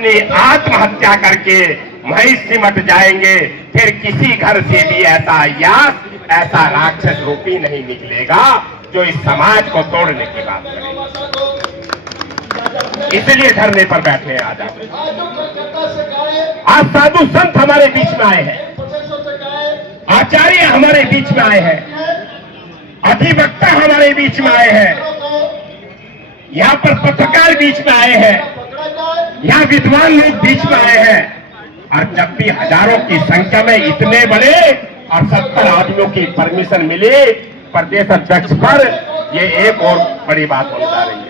अपनी आत्महत्या करके वहीं सिमट जाएंगे, फिर किसी घर से भी ऐसा यास, ऐसा राक्षस रूपी नहीं निकलेगा जो इस समाज को तोड़ने की बात करेगा। इसलिए धरने पर बैठे हैं आज आप। आज साधु संत हमारे बीच में आए हैं, आचार्य हमारे बीच में आए हैं, अधिवक्ता हमारे बीच में आए हैं, यहाँ पर पत्रकार बीच में आए हैं, यहाँ विद्वान लोग बीच में आए हैं। और जब भी हजारों की संख्या में इतने बड़े और 70 आदमियों की परमिशन मिली प्रदेश अध्यक्ष पर, ये एक और बड़ी बात होने जा रही है।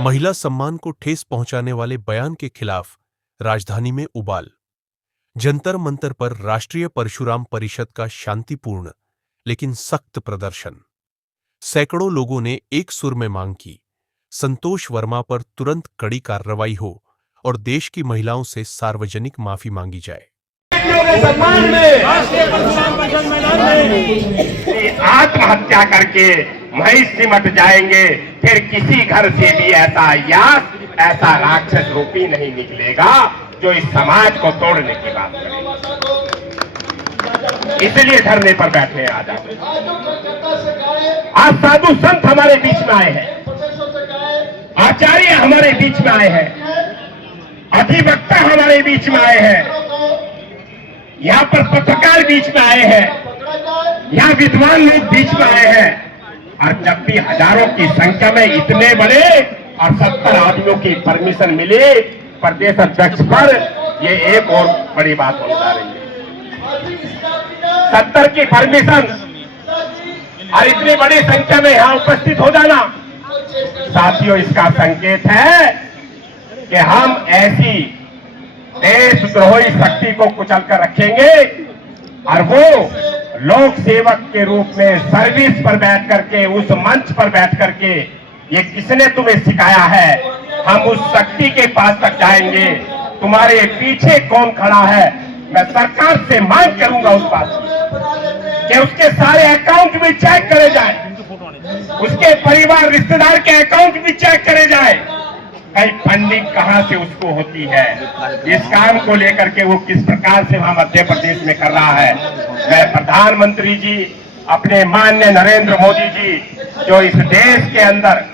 महिला सम्मान को ठेस पहुंचाने वाले बयान के खिलाफ राजधानी में उबाल। जंतर मंतर पर राष्ट्रीय परशुराम परिषद का शांतिपूर्ण लेकिन सख्त प्रदर्शन। सैकड़ों लोगों ने एक सुर में मांग की, संतोष वर्मा पर तुरंत कड़ी कार्रवाई हो और देश की महिलाओं से सार्वजनिक माफी मांगी जाए। सम्मान में आत्महत्या करके वहीं सिमट जाएंगे, फिर किसी घर से भी ऐसा यास, ऐसा राक्षस रूपी नहीं निकलेगा जो इस समाज को तोड़ने की बात करेगा। इसलिए धरने पर बैठे हैं आज आप। आज साधु संत हमारे बीच में आए हैं, आचार्य हमारे बीच में आए हैं, अधिवक्ता हमारे बीच में आए हैं, यहाँ पर पत्रकार बीच में आए हैं, यहाँ विद्वान लोग बीच में आए हैं। और जब भी हजारों की संख्या में इतने बड़े और 70 आदमियों की परमिशन मिली प्रदेश अध्यक्ष पर, ये एक और बड़ी बात होने जा रही है। 70 की परमिशन और इतनी बड़ी संख्या में यहाँ उपस्थित हो जाना, साथियों, इसका संकेत है कि हम ऐसी देशद्रोही शक्ति को कुचल कर रखेंगे और वो लोक सेवक के रूप में सर्विस पर बैठ करके, उस मंच पर बैठ करके, ये किसने तुम्हें सिखाया है, हम उस शक्ति के पास तक जाएंगे, तुम्हारे पीछे कौन खड़ा है, मैं सरकार से मांग करूंगा उस बात कि उसके सारे अकाउंट भी चेक करे जाए, उसके परिवार रिश्तेदार के अकाउंट भी चेक करे जाए, कहीं फंडिंग कहां से उसको होती है, इस काम को लेकर के वो किस प्रकार से वहां मध्य प्रदेश में कर रहा है। मैं प्रधानमंत्री जी, अपने माननीय नरेंद्र मोदी जी, जो इस देश के अंदर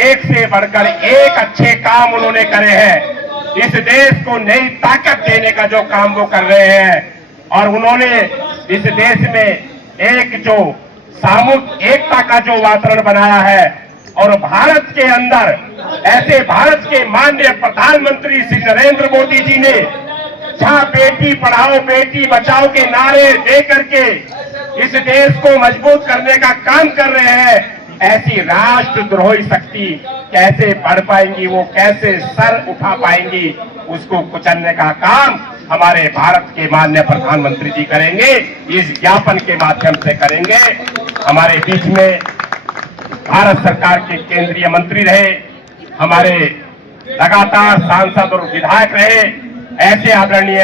एक से बढ़कर एक अच्छे काम उन्होंने करे हैं, इस देश को नई ताकत देने का जो काम वो कर रहे हैं, और उन्होंने इस देश में एक जो सामूहिक एकता का जो वातावरण बनाया है, और भारत के अंदर ऐसे भारत के माननीय प्रधानमंत्री श्री नरेंद्र मोदी जी ने जहां बेटी पढ़ाओ बेटी बचाओ के नारे दे करके इस देश को मजबूत करने का काम कर रहे हैं, ऐसी राष्ट्रद्रोही शक्ति कैसे बढ़ पाएंगी, वो कैसे सर उठा पाएंगी, उसको कुचलने का काम हमारे भारत के माननीय प्रधानमंत्री जी करेंगे, इस ज्ञापन के माध्यम से करेंगे। हमारे बीच में भारत सरकार के केंद्रीय मंत्री रहे, हमारे लगातार सांसद और विधायक रहे, ऐसे आदरणीय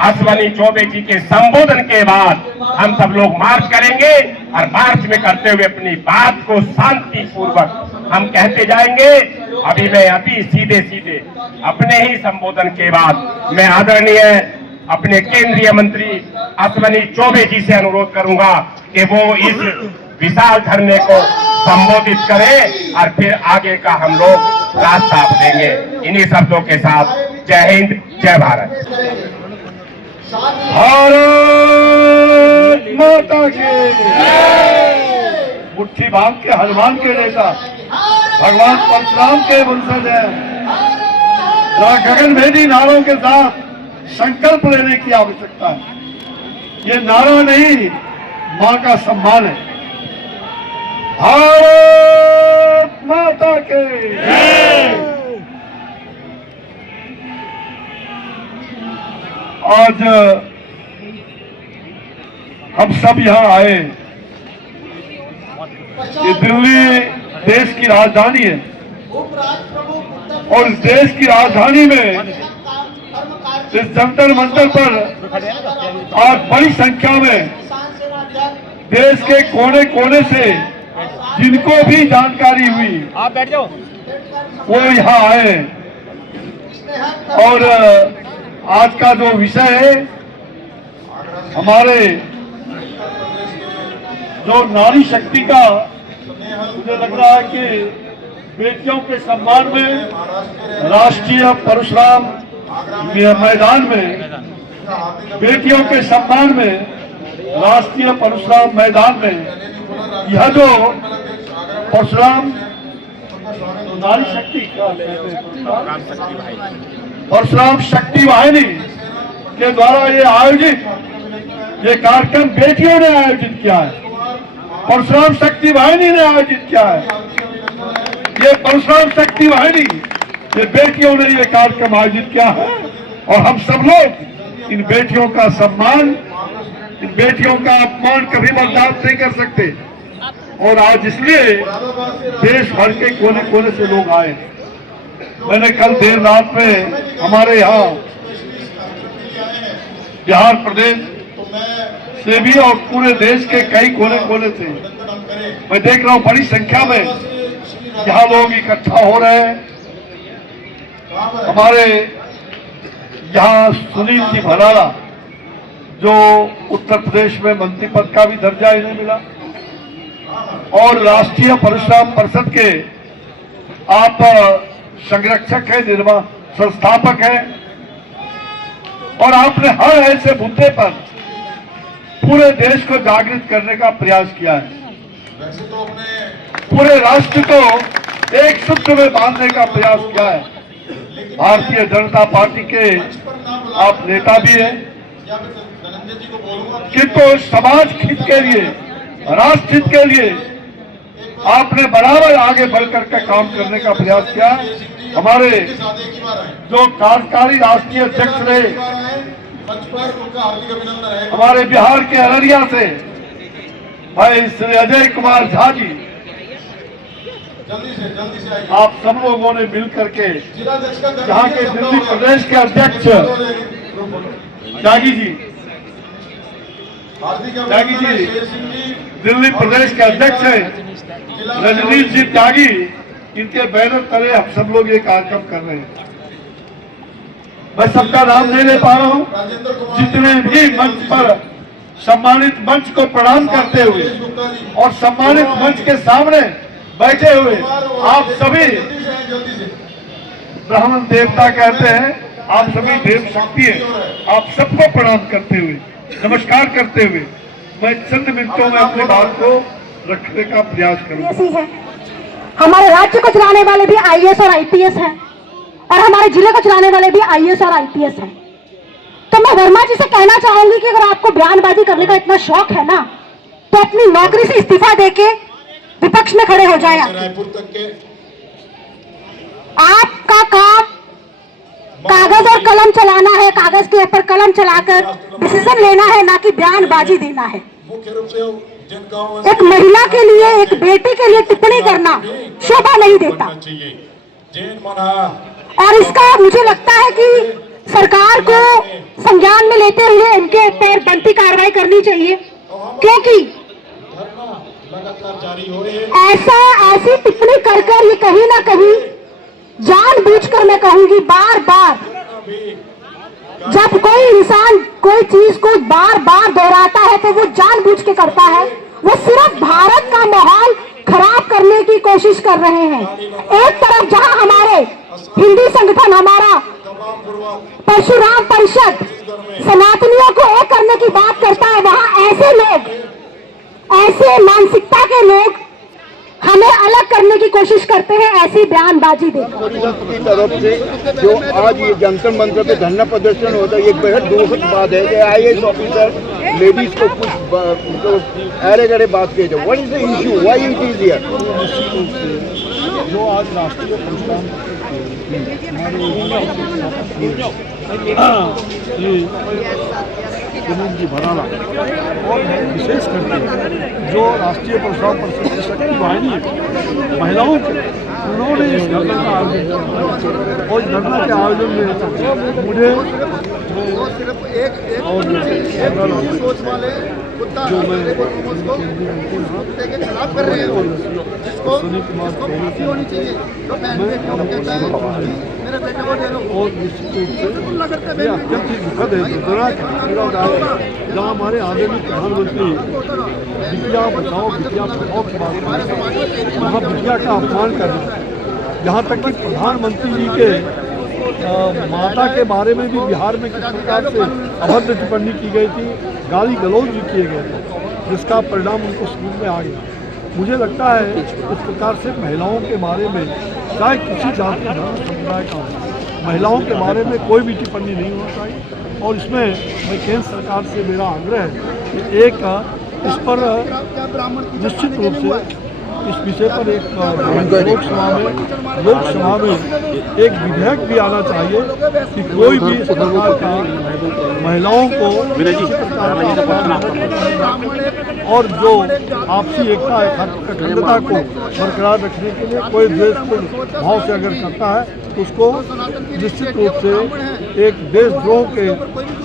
अश्वनी चौबे जी के संबोधन के बाद हम सब लोग मार्च करेंगे और मार्च में करते हुए अपनी बात को शांति पूर्वक हम कहते जाएंगे। अभी सीधे सीधे अपने ही संबोधन के बाद मैं आदरणीय अपने केंद्रीय मंत्री अश्वनी चौबे जी से अनुरोध करूंगा कि वो इस विशाल धरने को संबोधित करें और फिर आगे का हम लोग रास्ता आप देंगे। इन्हीं शब्दों के साथ जय हिंद, जय भारत। भारत माता की मुट्ठी बांध के हनुमान के नेता भगवान परशुराम के वंशज है। गगनभेदी नारों के साथ संकल्प लेने की आवश्यकता है। ये नारा नहीं, मां का सम्मान है। भारत माता के आज हम सब यहाँ आए, ये दिल्ली देश की राजधानी है और इस देश की राजधानी में इस जंतर मंतर पर आज बड़ी संख्या में देश के कोने कोने से जिनको भी जानकारी हुई आप बैठ जाओ, वो यहाँ आए। और आज का जो विषय है हमारे जो नारी शक्ति का, मुझे लग रहा है कि बेटियों के सम्मान में राष्ट्रीय परशुराम मैदान में, बेटियों के सम्मान में राष्ट्रीय परशुराम मैदान में यह जो परशुराम नारी शक्ति क्या परशुराम शक्ति वाहिनी के द्वारा ये आयोजित ये कार्यक्रम बेटियों ने आयोजित किया है, परशुराम शक्ति वाहिनी ने आयोजित किया है। ये परशुराम शक्ति वाहिनी, ये बेटियों ने ये कार्यक्रम आयोजित किया है और हम सब लोग इन बेटियों का सम्मान, इन बेटियों का अपमान कभी बर्दाश्त नहीं कर सकते। और आज इसलिए देश भर के कोने कोने से लोग आए। मैंने कल देर रात में हमारे यहाँ बिहार प्रदेश से भी और पूरे देश के कई कोने कोने से मैं देख रहा हूँ बड़ी संख्या में यहाँ लोग इकट्ठा हो रहे हैं। हमारे यहाँ सुनील जी भराड़ा जो उत्तर प्रदेश में मंत्री पद का भी दर्जा इन्हें मिला और राष्ट्रीय परशुराम परिषद के आप संरक्षक है, निर्माण संस्थापक है और आपने हर ऐसे मुद्दे पर पूरे देश को जागृत करने का प्रयास किया है। वैसे तो अपने पूरे राष्ट्र को एक सूत्र में बांधने का प्रयास किया है। भारतीय जनता पार्टी के आप नेता भी हैं, किंतु समाज हित के लिए, राष्ट्र हित के लिए आपने बराबर आगे बढ़कर के काम करने का प्रयास किया। हमारे जो कार्यकारी राष्ट्रीय अध्यक्ष रहे हमारे बिहार के अररिया से भाई श्री अजय कुमार झा जी, आप सब लोगों ने मिल करके यहाँ के दिल्ली प्रदेश के अध्यक्ष त्यागी जी दिल्ली प्रदेश के अध्यक्ष हैं रजनीश जी त्यागी, इनके बैनर तले हम सब लोग ये कार्यक्रम कर रहे हैं। मैं सबका नाम नहीं ले पा रहा हूँ। जितने भी मंच पर सम्मानित मंच को प्रणाम करते हुए और सम्मानित मंच के सामने बैठे हुए आप सभी ब्राह्मण देवता कहते हैं, आप सभी देव शक्ति है, आप सबको प्रणाम करते हुए, नमस्कार करते हुए मैं चंद मिनटों में अपनी बात को रखने का प्रयास करूंगा। हमारे राज्य को चलाने वाले भी आईएएस और आईपीएस हैं और हमारे जिले को चलाने वाले भी आईएएस और आईपीएस हैं। तो मैं वर्मा जी से कहना चाहूंगी कि अगर आपको बयानबाजी करने का इतना शौक है ना, तो अपनी नौकरी से इस्तीफा देके विपक्ष में खड़े हो जाए। आपका काम कागज और कलम चलाना है, कागज के ऊपर कलम चलाकर डिसीजन लेना है, ना कि बयानबाजी देना है। एक महिला के लिए, एक बेटी के लिए टिप्पणी करना शोभा नहीं देता और इसका मुझे लगता है कि सरकार को संज्ञान में लेते हुए इनके ऊपर बनती कार्रवाई करनी चाहिए, क्योंकि ऐसी टिप्पणी कर ये कहीं ना कहीं जानबूझकर, मैं कहूंगी बार बार, जब कोई इंसान कोई चीज को बार बार दोहराता है तो वो जानबूझ के करता है। वो सिर्फ भारत का माहौल खराब करने की कोशिश कर रहे हैं। एक तरफ जहां हमारे हिंदी संगठन, हमारा परशुराम परिषद सनातनियों को एक करने की बात करता है, वहां ऐसे लोग, ऐसे मानसिकता के लोग हमें अलग करने की कोशिश करते हैं, ऐसी बयानबाजी देकर। की तरफ से जो आज ये जंतर मंतर पे धरना प्रदर्शन होता है, ये बेहद दुखद बात है कि आईएएस ऑफिसर लेडीज को कुछ अरे गड़े बात कहे जाओ। What is the issue, why it is here? जो आज राष्ट्रीय परशुराम सुनील जी भराड़ा और विशेष करके जो राष्ट्रीय परशुराम परिषद की शक्ति वाहिनी महिलाओं के, उन्होंने इस धरना का आयोजन किया और इस धरना के आयोजन में मुझे सोच वाले जो मैं के खिलाफ कर रहे हैं, जिसको फांसी होनी चाहिए। और निश्चित रूप से ये अत्यंत ही दुखद है, दर्दनाक है जहाँ हमारे आदरणीय प्रधानमंत्री बिटिया बचाओ बिटिया पढ़ाओ की बात करें, वहाँ बिटिया का अपमान कर रहे हैं। यहाँ तक कि प्रधानमंत्री जी के माता के बारे में भी बिहार में किस प्रकार से अभद्र टिप्पणी की गई थी, गाली गलौज भी किए गए थे, जिसका परिणाम उनको समझ में आ गया। मुझे लगता है इस प्रकार से महिलाओं के बारे में, चाहे किसी जाति धर्म समुदाय का हो, महिलाओं के बारे में कोई भी टिप्पणी नहीं होना चाहिए। और इसमें मैं केंद्र सरकार से मेरा आग्रह है कि एक इस पर निश्चित रूप से इस विषय पर एक लोकसभा में एक विधेयक भी आना चाहिए कि कोई भी इस प्रकार का महिलाओं को और जो आपसी एकता अखंडता को बरकरार रखने के लिए कोई द्वेषपूर्ण भाव से अगर करता है तो उसको निश्चित रूप से एक देशद्रोह के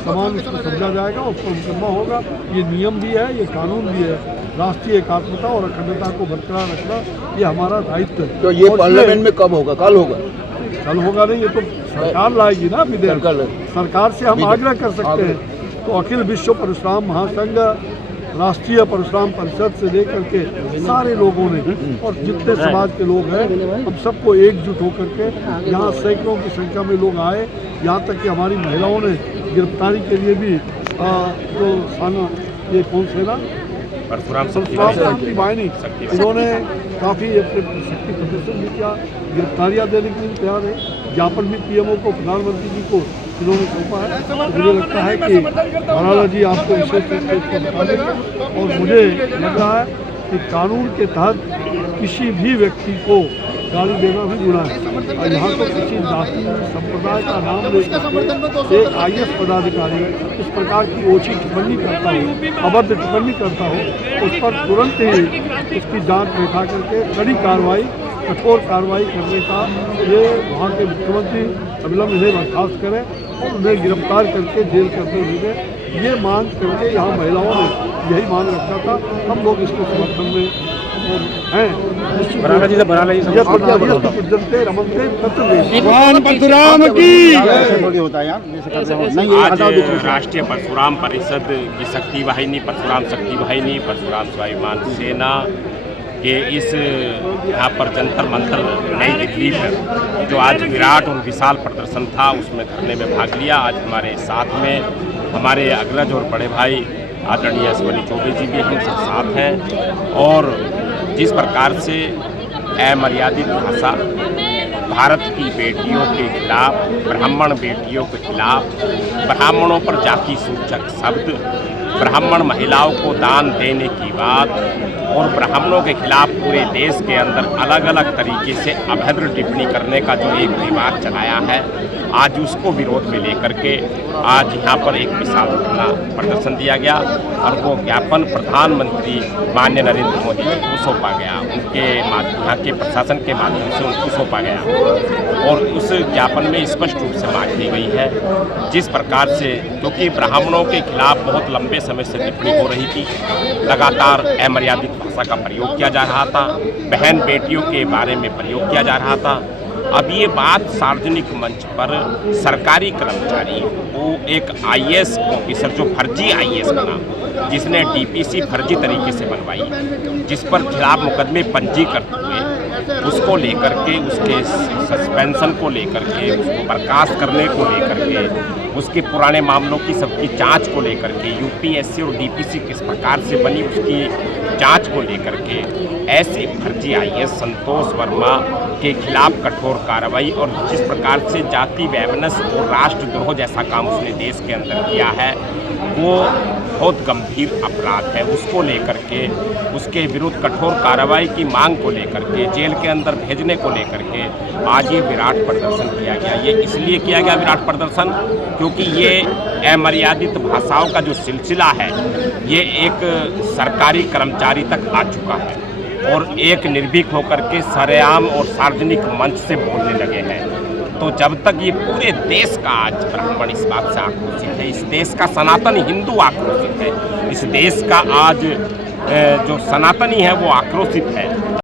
समान उसको समझा जाएगा, उस पर मुकदमा होगा। ये नियम भी है, ये कानून भी है। राष्ट्रीय एकात्मता और अखंडता को बरकरार रखना ये हमारा दायित्व है। तो ये पार्लियामेंट में कब होगा? कल होगा? कल होगा नहीं, ये तो सरकार लाएगी ना विधेयक। सरकार से हम आग्रह कर सकते हैं तो अखिल विश्व परशुराम महासंघ, राष्ट्रीय परशुराम परिषद से लेकर के सारे लोगों ने और जितने समाज के लोग हैं हम सबको एकजुट होकर के यहाँ सैकड़ों की संख्या में लोग आए। यहाँ तक कि हमारी महिलाओं ने गिरफ्तारी के लिए भी जो साना ये कौन से ना परशुराम शक्ति वाहिनी, इन्होंने काफ़ी शक्ति प्रदर्शन भी किया, गिरफ्तारियाँ देने के लिए तैयार है। ज्ञापन भी पीएमओ को, प्रधानमंत्री जी को इन्होंने सौंपा है। तो मुझे लगता है कि मराला जी आपको विशेष रूप से इसको बता देंगे। और मुझे लग रहा है कि कानून के तहत किसी भी व्यक्ति को गाली देना भी गुनाह है। और यहाँ तो किसी जाति संप्रदाय का नाम लेकर एक IAS पदाधिकारी इस प्रकार की ओछी टिप्पणी करता हो, अभद्र टिप्पणी करता हो, उस पर तुरंत ही उसकी जांच बैठा करके कड़ी कार्रवाई, कठोर कार्रवाई करने का ये वहाँ के मुख्यमंत्री अविलंब इन्हें बर्खास्त करें और उन्हें गिरफ्तार करके जेल करते हुए ये मांग करके यहाँ महिलाओं ने यही मांग रखा था। हम लोग इसके समर्थन में हैं। आज राष्ट्रीय परशुराम परिषद की शक्ति वाहिनी, परशुराम शक्ति वाहिनी, परशुराम स्वाभिमान सेना के इस यहाँ पर जंतर मंतर नई दिल्ली पर जो आज विराट और विशाल प्रदर्शन था उसमें धरने में भाग लिया। आज हमारे साथ में हमारे अग्रज और बड़े भाई आदरणीय अश्विनी चौबे जी भी हम सब साथ हैं। और जिस प्रकार से अमर्यादित भाषा भारत की बेटियों के खिलाफ, ब्राह्मण बेटियों के खिलाफ, ब्राह्मणों पर जाति सूचक शब्द, ब्राह्मण महिलाओं को दान देने की बात और ब्राह्मणों के खिलाफ पूरे देश के अंदर अलग अलग तरीके से अभद्र टिप्पणी करने का जो एक दिमाग चलाया है, आज उसको विरोध में लेकर के आज यहाँ पर एक विशाल धरना प्रदर्शन दिया गया और वो ज्ञापन प्रधानमंत्री माननीय नरेंद्र मोदी जी को सौंपा गया। उनके यहाँ के प्रशासन के माध्यम से उनको सौंपा गया और उस ज्ञापन में स्पष्ट रूप से मांग की गई है जिस प्रकार से, क्योंकि ब्राह्मणों के खिलाफ बहुत लंबे समय से टिप्पणी हो रही थी, लगातार अमर्यादित भाषा का प्रयोग किया जा रहा था, बहन बेटियों के बारे में प्रयोग किया जा रहा था। अब ये बात सार्वजनिक मंच पर सरकारी कर्मचारी, वो एक IAS ऑफिसर जो फर्जी IAS बना, जिसने DPC फर्जी तरीके से बनवाई, जिस पर खिलाफ मुकदमे पंजीकृत हुए, उसको लेकर के, उसके सस्पेंशन को लेकर के, उसको बर्खास्त करने को लेकर के, उसके पुराने मामलों की सबकी जांच को लेकर के, UPSC और DPC किस प्रकार से बनी उसकी जांच को लेकर के ऐसे फर्जी IAS संतोष वर्मा के खिलाफ कठोर कार्रवाई और जिस प्रकार से जाति वैमनस्य और राष्ट्रद्रोह जैसा काम उसने देश के अंदर किया है वो बहुत गंभीर अपराध है। उसको लेकर के, उसके विरुद्ध कठोर कार्रवाई की मांग को लेकर के, जेल के अंदर भेजने को लेकर के आज ये विराट प्रदर्शन किया गया। ये इसलिए किया गया विराट प्रदर्शन क्योंकि ये अमर्यादित भाषाओं का जो सिलसिला है ये एक सरकारी कर्मचारी तक आ चुका है और एक निर्भीक होकर के सरेआम और सार्वजनिक मंच से बोलने लगे हैं। तो जब तक ये पूरे देश का आज ब्राह्मण इस बात से आक्रोशित है, इस देश का सनातन हिंदू आक्रोशित है, इस देश का आज जो सनातनी है वो आक्रोशित है